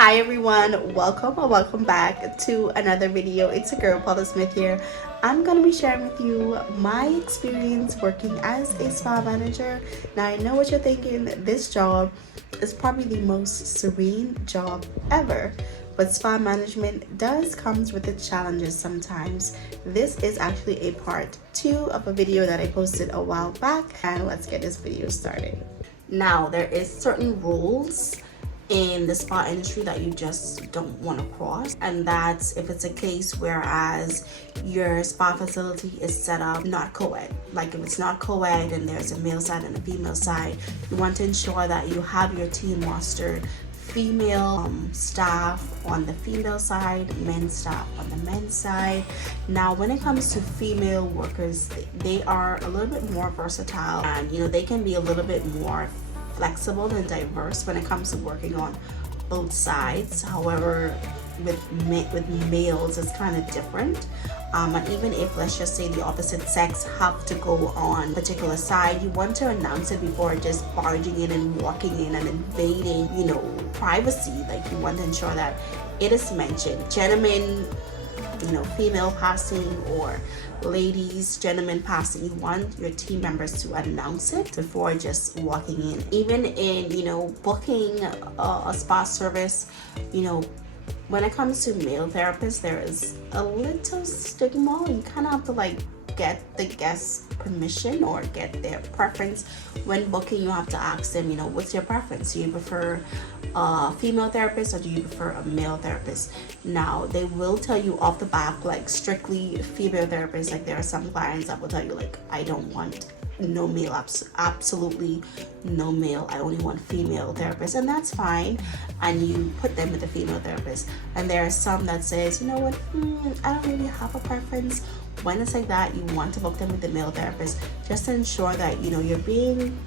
Hi everyone, welcome or welcome back to another video. It's a girl, Paula Smith here. I'm gonna be sharing with you my experience working as a spa manager. Now I know what you're thinking, this job is probably the most serene job ever. But spa management does comes with its challenges sometimes. This is actually a part 2 of a video that I posted a while back, and let's get this video started. Now there is certain rules in the spa industry that you just don't want to cross, and that's if it's a case whereas your spa facility is set up not co-ed. Like if it's not co-ed and there's a male side and a female side, you want to ensure that you have your team rostered female staff on the female side, men's staff on the men's side. Now when it comes to female workers, they are a little bit more versatile, and they can be a little bit more flexible and diverse when it comes to working on both sides. However, with males it's kind of different, and even if, let's just say, the opposite sex have to go on a particular side, you want to announce it before just barging in and walking in and invading privacy. Like you want to ensure that it is mentioned. Gentlemen, female passing, or ladies, gentlemen passing, you want your team members to announce it before just walking in. Even in booking a spa service, when it comes to male therapists, there is a little stigma. You kind of have to get the guest's permission or get their preference. When booking, you have to ask them, what's your preference? Do you prefer a female therapist or do you prefer a male therapist? Now they will tell you off the back, strictly female therapists. There are some clients that will tell you, I don't want no male, absolutely no male, I only want female therapists, and that's fine, and you put them with a female therapist. And there are some that says, you know what, I don't really have a preference. When it's like that, you want to book them with the male therapist, just to ensure that you're being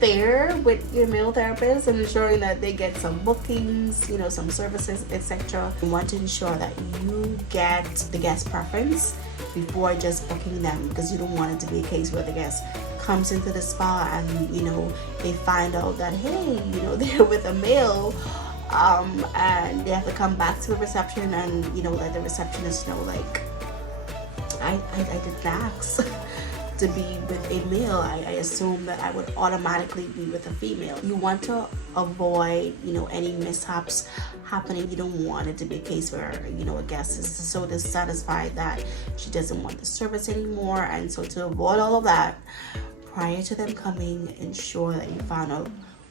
fair with your male therapist and ensuring that they get some bookings, some services, etc. You want to ensure that you get the guest preference before just booking them, because you don't want it to be a case where the guest comes into the spa and they find out that, hey, they're with a male, and they have to come back to the reception and let the receptionist know, I didn't ask to be with a male. I assume that I would automatically be with a female. You want to avoid any mishaps happening. You don't want it to be a case where a guest is so dissatisfied that she doesn't want the service anymore. And so to avoid all of that, prior to them coming, ensure that you find out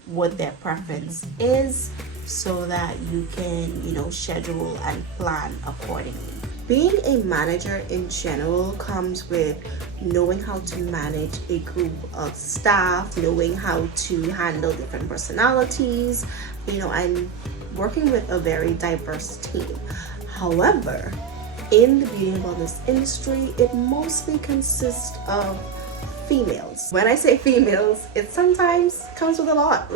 what their preference is so that you can schedule and plan accordingly. Being a manager in general comes with knowing how to manage a group of staff, knowing how to handle different personalities, and working with a very diverse team. However, in the beauty and wellness industry, it mostly consists of females. When I say females, it sometimes comes with a lot.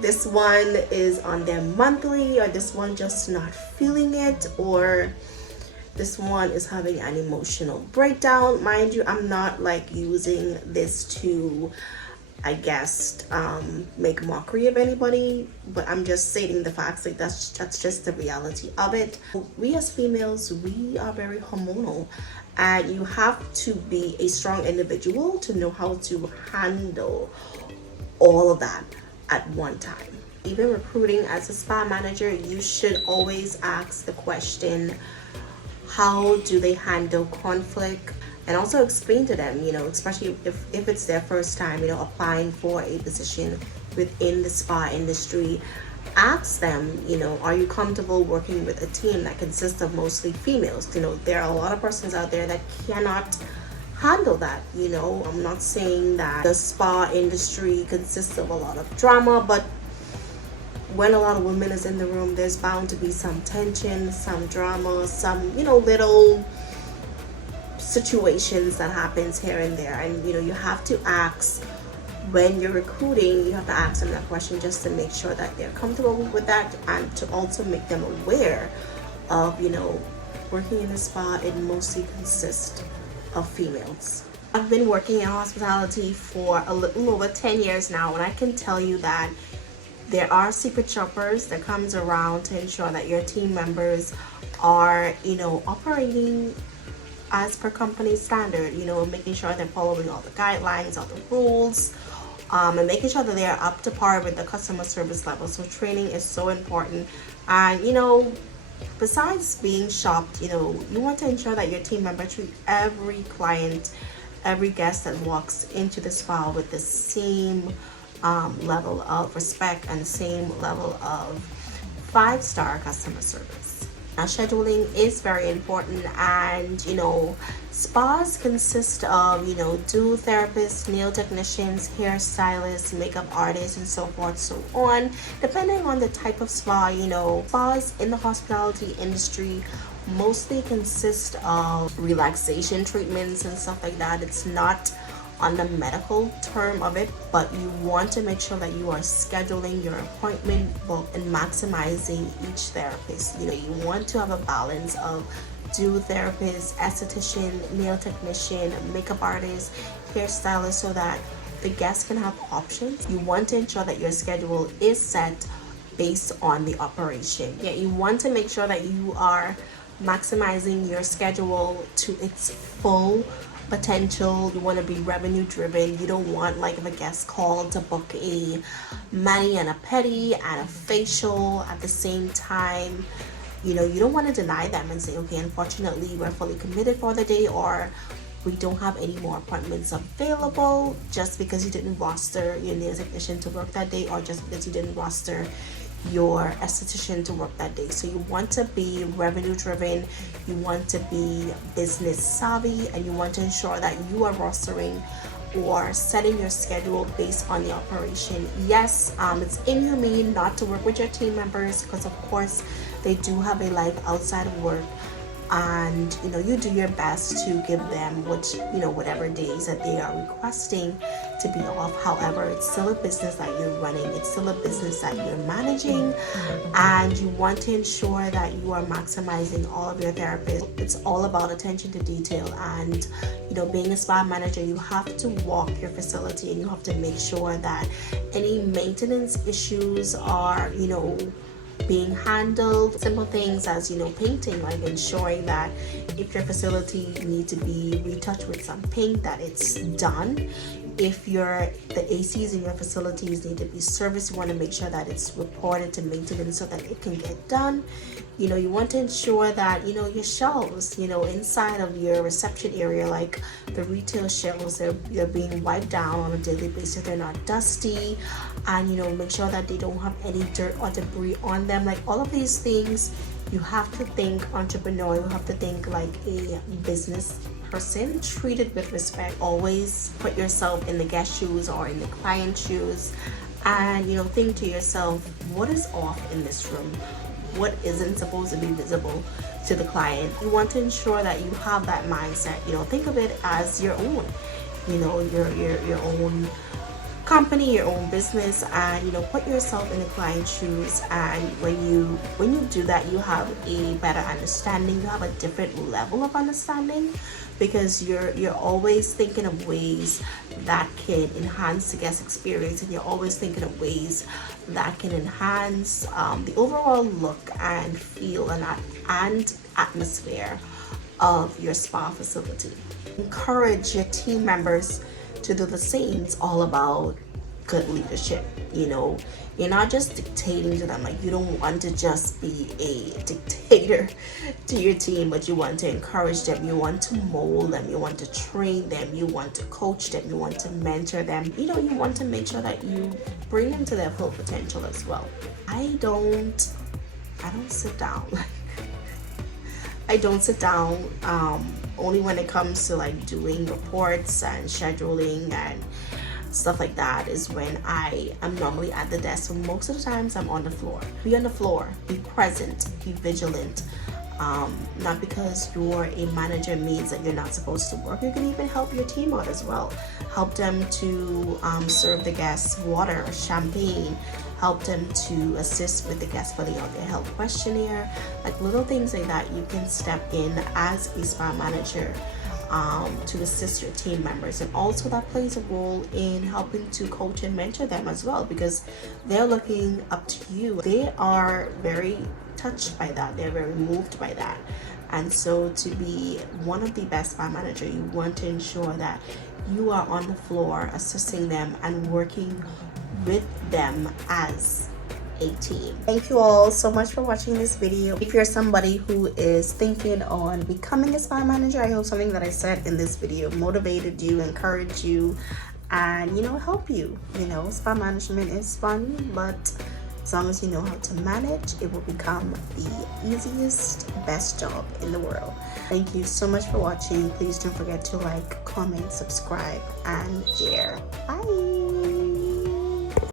This one is on their monthly, or this one just not feeling it, or this one is having an emotional breakdown. Mind you, I'm not using this to, I guess, make mockery of anybody, but I'm just stating the facts. That's just the reality of it. We as females, we are very hormonal, and you have to be a strong individual to know how to handle all of that at one time. Even recruiting as a spa manager, you should always ask the question, how do they handle conflict? And also explain to them, especially if it's their first time, applying for a position within the spa industry. Ask them, are you comfortable working with a team that consists of mostly females? There are a lot of persons out there that cannot handle that. I'm not saying that the spa industry consists of a lot of drama, but when a lot of women is in the room, there's bound to be some tension, some drama, some little situations that happens here and there. And you have to ask, when you're recruiting, you have to ask them that question just to make sure that they're comfortable with that, and to also make them aware of working in a spa, it mostly consists of females. I've been working in hospitality for a little over 10 years now, and I can tell you that There are secret shoppers that comes around to ensure that your team members are, operating as per company standard, making sure they're following all the guidelines, all the rules, and making sure that they are up to par with the customer service level. So training is so important. And besides being shopped, you want to ensure that your team member treat every client, every guest that walks into the spa with the same level of respect and same level of 5-star customer service. Now, scheduling is very important, and spas consist of do therapists, nail technicians, hairstylists, makeup artists, and so forth, so on. Depending on the type of spa, spas in the hospitality industry mostly consist of relaxation treatments and stuff like that. It's not on the medical term of it, but you want to make sure that you are scheduling your appointment book and maximizing each therapist. You want to have a balance of do therapist, esthetician, nail technician, makeup artist, hairstylist, so that the guests can have options. You want to ensure that your schedule is set based on the operation. You want to make sure that you are maximizing your schedule to its full potential. You want to be revenue driven. You don't want, like, if a guest called to book a mani and a pedi and a facial at the same time, you don't want to deny them and say, okay, unfortunately we're fully committed for the day, or we don't have any more appointments available, just because you didn't roster your nail technician to work that day, or just because you didn't roster your esthetician to work that day. So you want to be revenue driven, you want to be business savvy, and you want to ensure that you are rostering or setting your schedule based on the operation. Yes, it's inhumane not to work with your team members, because of course they do have a life outside of work, and you do your best to give them whatever days that they are requesting to be off. However, it's still a business that you're running, it's still a business that you're managing, and you want to ensure that you are maximizing all of your therapists. It's all about attention to detail, and being a spa manager, you have to walk your facility and you have to make sure that any maintenance issues are being handled. Simple things as painting, like ensuring that if your facility needs to be retouched with some paint, that it's done. If the ACs in your facilities need to be serviced, you want to make sure that it's reported to maintenance so that it can get done. You want to ensure that your shelves inside of your reception area, like the retail shelves, they're being wiped down on a daily basis, they're not dusty, and make sure that they don't have any dirt or debris on them. Like, all of these things, you have to think entrepreneur, you have to think like a business person. Treat it with respect. Always put yourself in the guest shoes or in the client shoes, and think to yourself, what is off in this room? What isn't supposed to be visible to the client? You want to ensure that you have that mindset. Think of it as your own, your own company, your own business, and put yourself in the client's shoes. And when you do that, you have a better understanding, you have a different level of understanding, because you're always thinking of ways that can enhance the guest experience, and you're always thinking of ways that can enhance the overall look and feel and atmosphere of your spa facility. Encourage your team members to do the same. It's all about good leadership. You're not just dictating to them. Like, you don't want to just be a dictator to your team, but you want to encourage them, you want to mold them, you want to train them, you want to coach them, you want to mentor them. You want to make sure that you bring them to their full potential as well. I don't sit down. I don't sit down only when it comes to like doing reports and scheduling and stuff like that is when I am normally at the desk. So most of the times I'm on the floor. Be on the floor, be present, be vigilant. Not because you're a manager means that you're not supposed to work. You can even help your team out as well. Help them to serve the guests water or champagne. Help them to assist with the guests filling out their health questionnaire. Like little things like that, you can step in as a spa manager to assist your team members, and also that plays a role in helping to coach and mentor them as well, because they're looking up to you. They are very touched by that, they're very moved by that. And so to be one of the best spa manager, you want to ensure that you are on the floor assisting them and working with them as a team. Thank you all so much for watching this video. If you're somebody who is thinking on becoming a spa manager, I hope something that I said in this video motivated you, encouraged you, and help you. Spa management is fun, but as long as you know how to manage, it will become the easiest, best job in the world. Thank you so much for watching. Please don't forget to like, comment, subscribe, and share. Bye.